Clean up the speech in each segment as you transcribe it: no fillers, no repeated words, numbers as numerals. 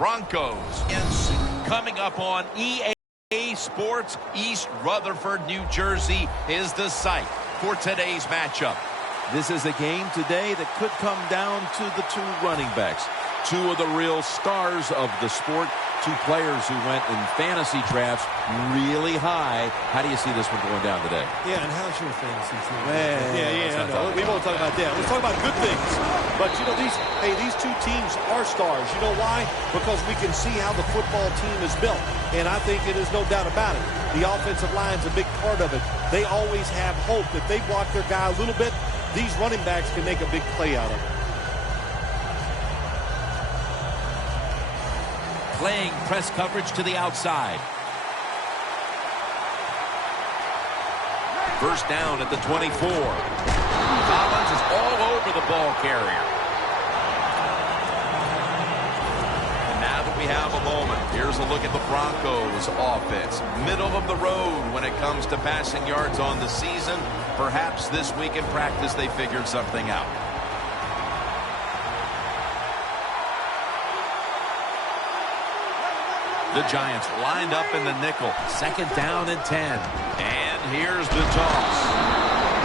Broncos. Coming up on EA Sports, East Rutherford, New Jersey is the site for today's matchup. This is a game today that could come down to the two running backs. Two of the real stars of the sport. Two players who went in fantasy drafts really high. How do you see this one going down today? Yeah, and how's your fantasy team? Yeah. We won't talk about that. Let's talk about good things. But, you know, these two teams are stars. You know why? Because we can see how the football team is built. And I think it is no doubt about it. The offensive line's a big part of it. They always have hope. If they block their guy a little bit, these running backs can make a big play out of it. Playing press coverage to the outside. First down at the 24. Collins is all over the ball carrier. And now that we have a moment, here's a look at the Broncos offense. Middle of the road when it comes to passing yards on the season. Perhaps this week in practice they figured something out. The Giants lined up in the nickel. Second down and 10. And here's the toss.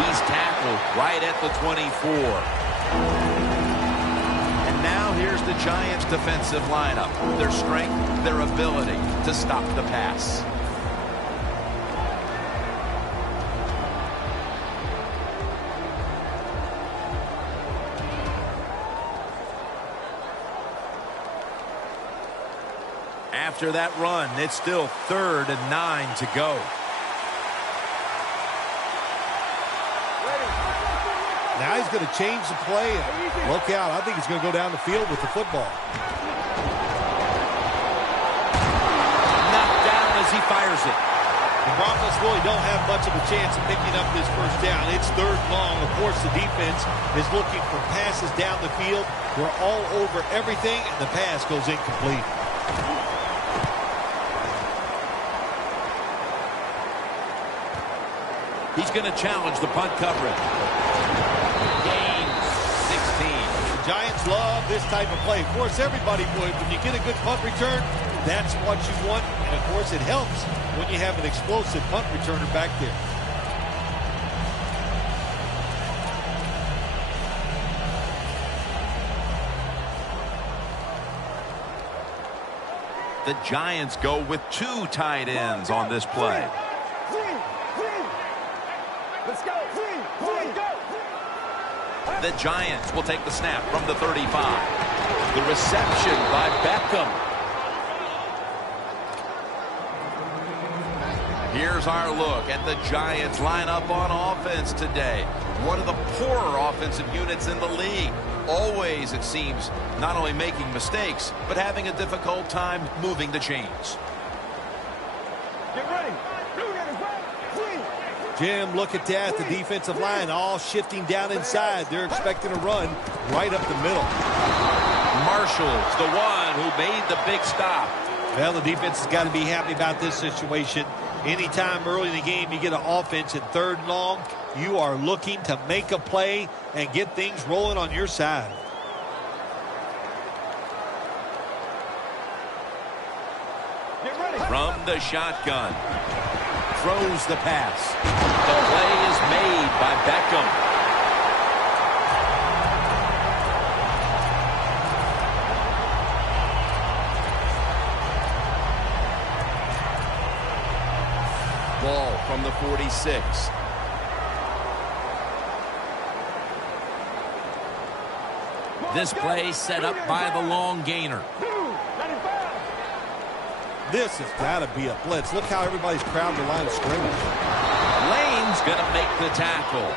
He's tackled right at the 24. And now here's the Giants' defensive lineup. Their strength, their ability to stop the pass. After that run, it's still 3rd and 9 to go. Now he's going to change the play. Look out. I think he's going to go down the field with the football. Knocked down as he fires it. The Broncos really don't have much of a chance of picking up this first down. It's 3rd long. Of course, the defense is looking for passes down the field. We're all over everything, and the pass goes incomplete. He's going to challenge the punt coverage. Gain 16. The Giants love this type of play. Of course, everybody would. When you get a good punt return, that's what you want. And, of course, it helps when you have an explosive punt returner back there. The Giants go with 2 tight ends on this play. Let's go. The Giants will take the snap from the 35. The reception by Beckham. Here's our look at the Giants lineup on offense today. One of the poorer offensive units in the league. Always, it seems, not only making mistakes, but having a difficult time moving the chains. Get ready. Jim, look at that. The defensive line all shifting down inside. They're expecting a run right up the middle. Marshall's the one who made the big stop. Well, the defense has got to be happy about this situation. Anytime early in the game you get an offense in 3rd and long, you are looking to make a play and get things rolling on your side. Get ready. From the shotgun. Throws the pass. The play is made by Beckham. Ball from the 46. This play set up by the long gainer. This has got to be a blitz. Look how everybody's crowding the line of scrimmage. Lane's going to make the tackle.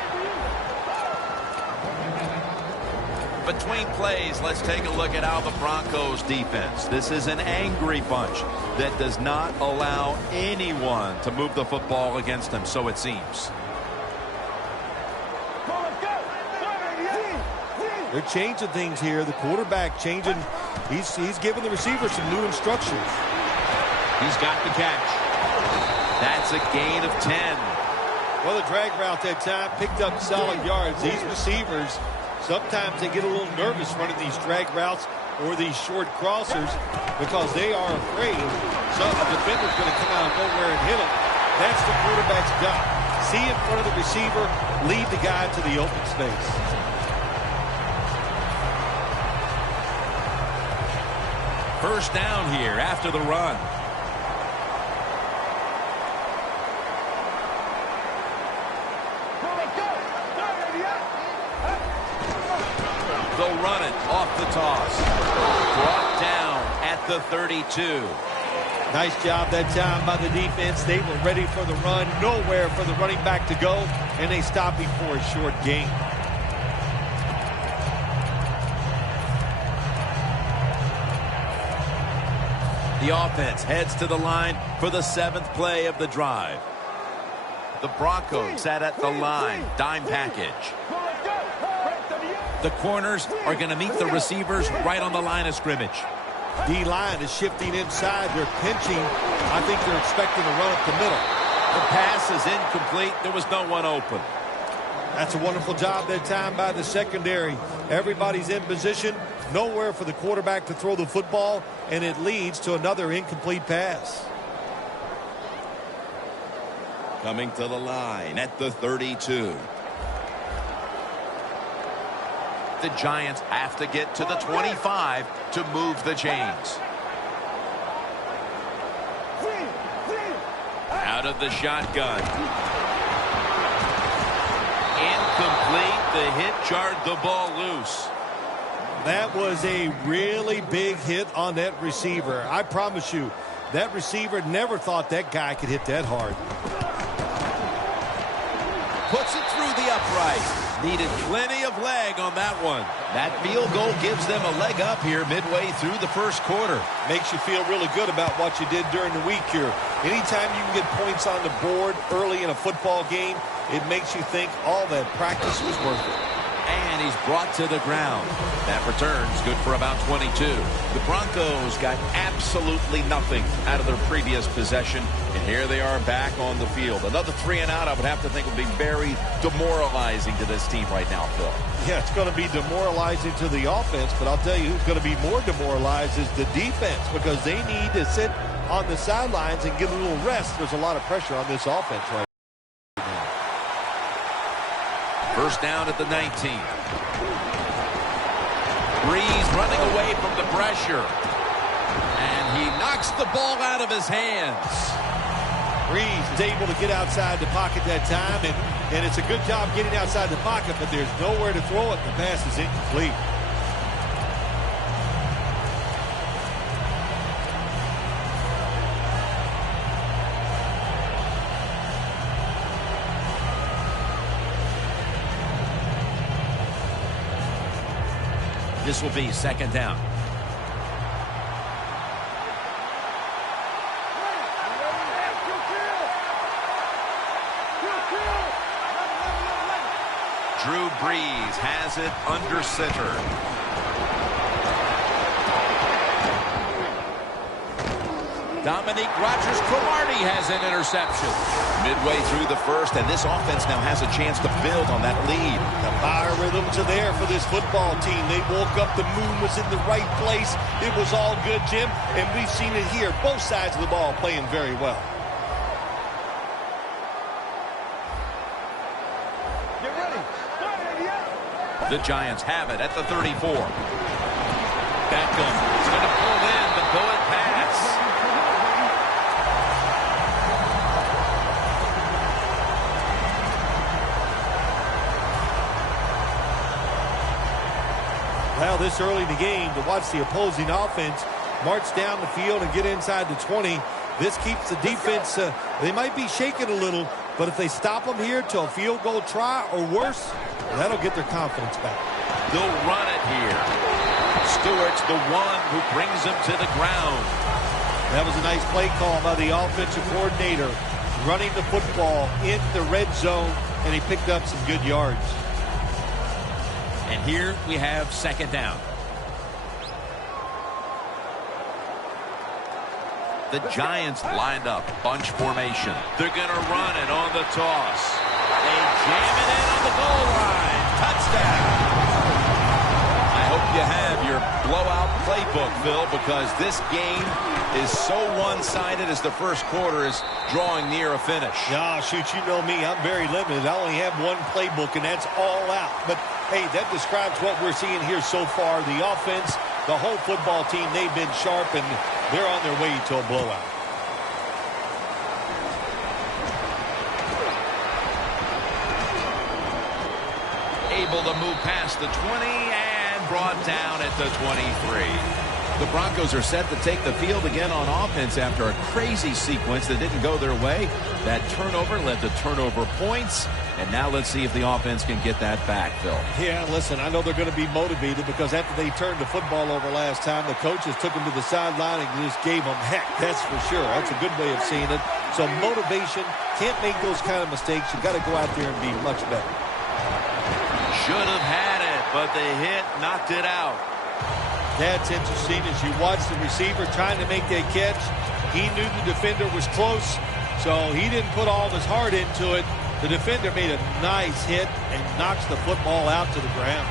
Between plays, let's take a look at how the Broncos defense. This is an angry bunch that does not allow anyone to move the football against them, so it seems. They're changing things here. The quarterback changing. He's giving the receiver some new instructions. He's got the catch. That's a gain of 10. Well, the drag route that time picked up solid yards. These receivers, sometimes they get a little nervous running these drag routes. or these short crossers because they are afraid a defender's going to come out of nowhere and hit them. That's the quarterback's job. See in front of the receiver, lead the guy to the open space. First down here after the run. They'll run it off the toss. Brought down at the 32. Nice job that time by the defense. They were ready for the run. Nowhere for the running back to go. And they stopped him for a short gain. The offense heads to the line for the 7th play of the drive. The Broncos sat at the line. Dime package. The corners are going to meet the receivers right on the line of scrimmage. D-line is shifting inside. They're pinching. I think they're expecting to run up the middle. The pass is incomplete. There was no one open. That's a wonderful job that time by the secondary. Everybody's in position. Nowhere for the quarterback to throw the football, and it leads to another incomplete pass. Coming to the line at the 32. The Giants have to get to the 25 to move the chains. Out of the shotgun. Incomplete. The hit jarred the ball loose. That was a really big hit on that receiver. I promise you, that receiver never thought that guy could hit that hard. Puts it through the upright. Needed plenty of leg on that one. That field goal gives them a leg up here midway through the first quarter. Makes you feel really good about what you did during the week here. Anytime you can get points on the board early in a football game, it makes you think all that practice was worth it. And he's brought to the ground. That return's good for about 22. The Broncos got absolutely nothing out of their previous possession, and here they are back on the field. Another 3 and out, I would have to think, would be very demoralizing to this team right now, Phil. Yeah, it's going to be demoralizing to the offense, but I'll tell you who's going to be more demoralized is the defense because they need to sit on the sidelines and get a little rest. There's a lot of pressure on this offense right now. First down at the 19. Breeze running away from the pressure. And he knocks the ball out of his hands. Breeze is able to get outside the pocket that time, and it's a good job getting outside the pocket, but there's nowhere to throw it. The pass is incomplete. This will be second down. Drew Brees has it under center. Dominique Rodgers-Cromartie has an interception. Midway through the first, and this offense now has a chance to build on that lead. The biorhythms are there for this football team. They woke up, the moon was in the right place. It was all good, Jim, and we've seen it here. Both sides of the ball playing very well. Get ready. The Giants have it at the 34. Beckham is going to pull in the bullet pass. Well, this early in the game, to watch the opposing offense march down the field and get inside the 20, this keeps the defense, they might be shaking a little, but if they stop them here to a field goal try or worse, that'll get their confidence back. They'll run it here. Stewart's the one who brings him to the ground. That was a nice play call by the offensive coordinator, running the football in the red zone, and he picked up some good yards. And here we have second down. The Giants lined up, bunch formation. They're going to run it on the toss. They jam it in on the goal line. Touchdown. I hope you have your blowout playbook, Phil, because this game is so one-sided as the first quarter is drawing near a finish. Yeah, shoot, you know me. I'm very limited. I only have one playbook, and that's all out. But, hey, that describes what we're seeing here so far. The offense, the whole football team, they've been sharp, and they're on their way to a blowout. Able to move past the 20 and brought down at the 23. The Broncos are set to take the field again on offense after a crazy sequence that didn't go their way. That turnover led to turnover points. And now let's see if the offense can get that back, Phil. Yeah, listen, I know they're going to be motivated because after they turned the football over last time, the coaches took them to the sideline and just gave them heck. That's for sure. That's a good way of seeing it. So motivation, can't make those kind of mistakes. You've got to go out there and be much better. Should have had it, but the hit knocked it out. That's interesting as you watch the receiver trying to make that catch. He knew the defender was close, so he didn't put all of his heart into it. The defender made a nice hit and knocks the football out to the ground.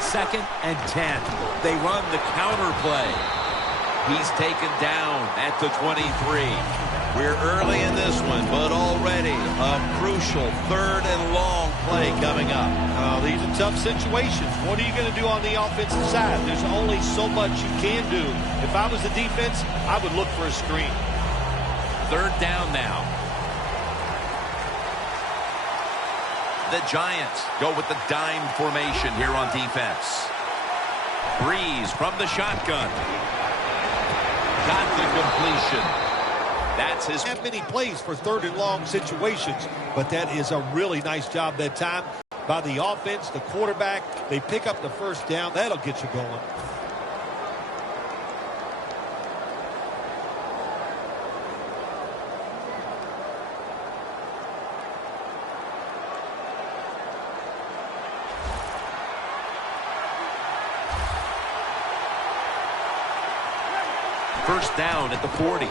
Second and 10. They run the counter play. He's taken down at the 23. We're early in this one, but already a crucial third and long play coming up. These are tough situations. What are you going to do on the offensive side? There's only so much you can do. If I was the defense, I would look for a screen. Third down now. The Giants go with the dime formation here on defense. Breeze from the shotgun. Got the completion. That's his. Not many plays for third and long situations, but that is a really nice job that time by the offense, the quarterback. They pick up the first down. That'll get you going. First down at the 40. The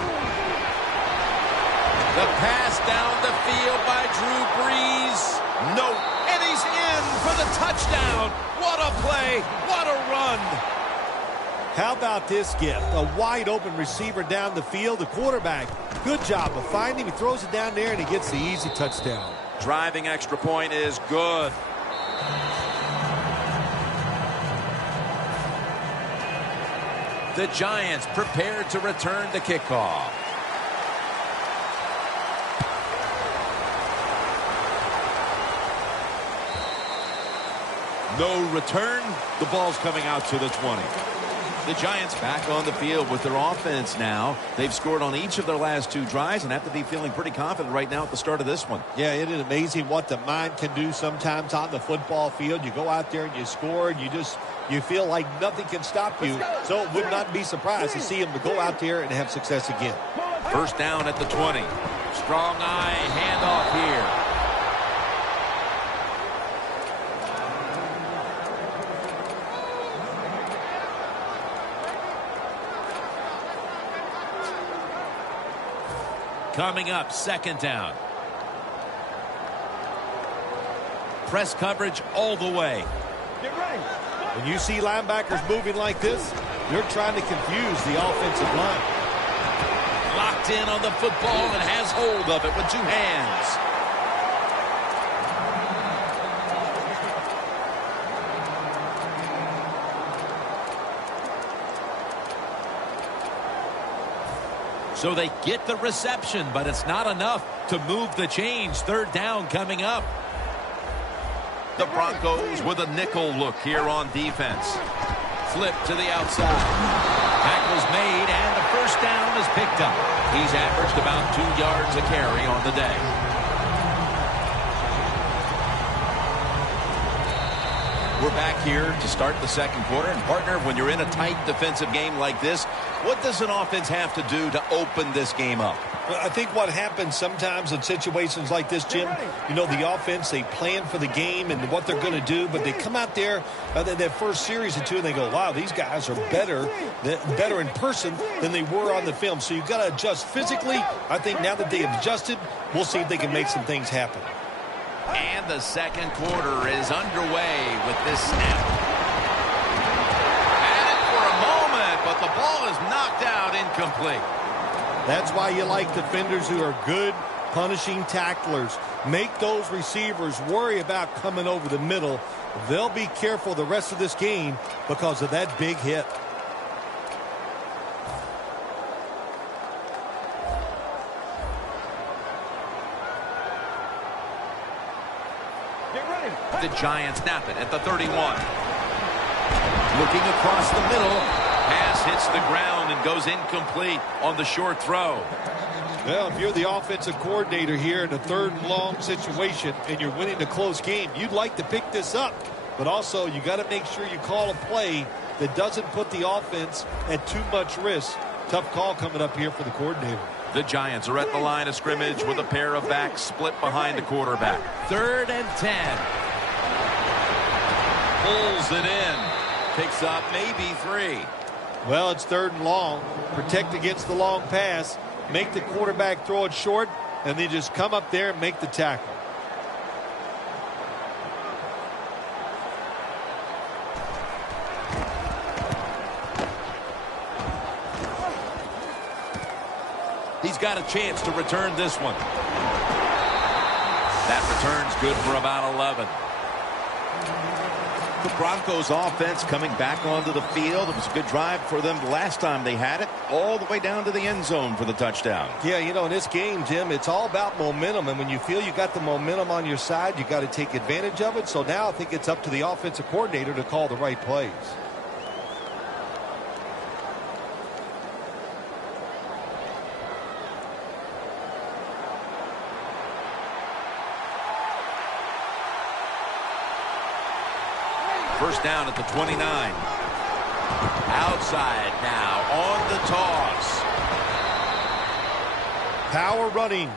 pass down the field by Drew Brees. No, and he's in for the touchdown. What a play. What a run. How about this gift? A wide open receiver down the field. The quarterback, good job of finding him. He throws it down there and he gets the easy touchdown. Driving extra point is good. The Giants prepared to return the kickoff. No return. The ball's coming out to the 20. The Giants back on the field with their offense now. They've scored on each of their last two drives and have to be feeling pretty confident right now at the start of this one. Yeah, it is amazing what the mind can do sometimes on the football field. You go out there and you score and you feel like nothing can stop you. So it would not be surprised to see them to go out there and have success again. First down at the 20. Strong eye handoff here. Coming up, second down. Press coverage all the way. Get ready. When you see linebackers moving like this, you're trying to confuse the offensive line. Locked in on the football and has hold of it with two hands. So they get the reception, but it's not enough to move the chains. Third down coming up. The Broncos with a nickel look here on defense. Flip to the outside. Tackle's made, and the first down is picked up. He's averaged about 2 yards a carry on the day. We're back here to start the second quarter. And, partner, when you're in a tight defensive game like this, what does an offense have to do to open this game up? Well, I think what happens sometimes in situations like this, Jim, you know, the offense, they plan for the game and what they're going to do, but they come out there that first series or two and they go, wow, these guys are better in person than they were on the film. So you've got to adjust physically. I think now that they have adjusted, we'll see if they can make some things happen. And the second quarter is underway with this snap. Had it for a moment, but the ball is knocked out incomplete. That's why you like defenders who are good punishing tacklers. Make those receivers worry about coming over the middle. They'll be careful the rest of this game because of that big hit. The Giants snap it at the 31. Looking across the middle. Pass hits the ground and goes incomplete on the short throw. Well, if you're the offensive coordinator here in a third and long situation and you're winning a close game, you'd like to pick this up. But also, you got to make sure you call a play that doesn't put the offense at too much risk. Tough call coming up here for the coordinator. The Giants are at the line of scrimmage with a pair of backs split behind the quarterback. 3rd and 10. Pulls it in. Picks up maybe 3. Well, it's 3rd and long. Protect against the long pass. Make the quarterback throw it short, and then just come up there and make the tackle. He's got a chance to return this one. That return's good for about 11. The Broncos offense coming back onto the field. It was a good drive for them the last time they had it, all the way down to the end zone for the touchdown. Yeah, you know, in this game, Jim, it's all about momentum. And when you feel you got the momentum on your side, you got to take advantage of it. So now I think it's up to the offensive coordinator to call the right plays. First down at the 29. Outside now on the toss. Power running.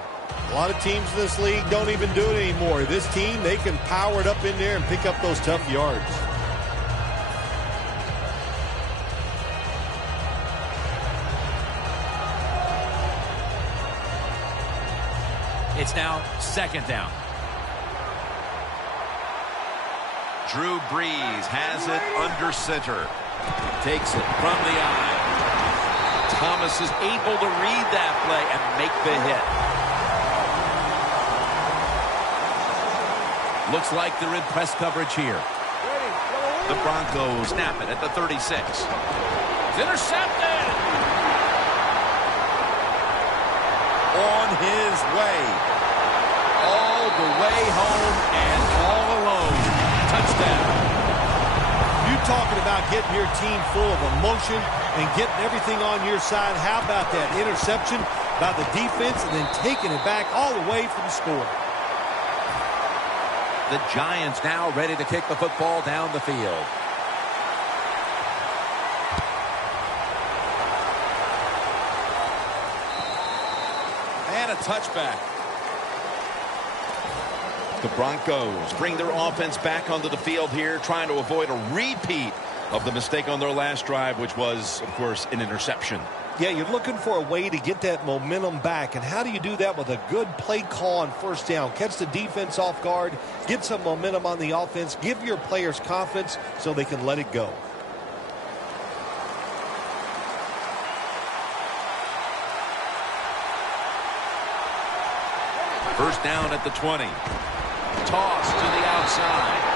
A lot of teams in this league don't even do it anymore. This team, they can power it up in there and pick up those tough yards. It's now 2nd down. Drew Brees has it under center. Takes it from the eye. Thomas is able to read that play and make the hit. Looks like they're in press coverage here. The Broncos snap it at the 36. It's intercepted. On his way. All the way home and all alone. Touchdown. You talking about getting your team full of emotion and getting everything on your side. How about that interception by the defense and then taking it back all the way for the score? The Giants now ready to kick the football down the field. And a touchback. The Broncos bring their offense back onto the field here, trying to avoid a repeat of the mistake on their last drive, which was, of course, an interception. Yeah, you're looking for a way to get that momentum back. And how do you do that with a good play call on first down? Catch the defense off guard, get some momentum on the offense, give your players confidence so they can let it go. First down at the 20. Toss to the outside.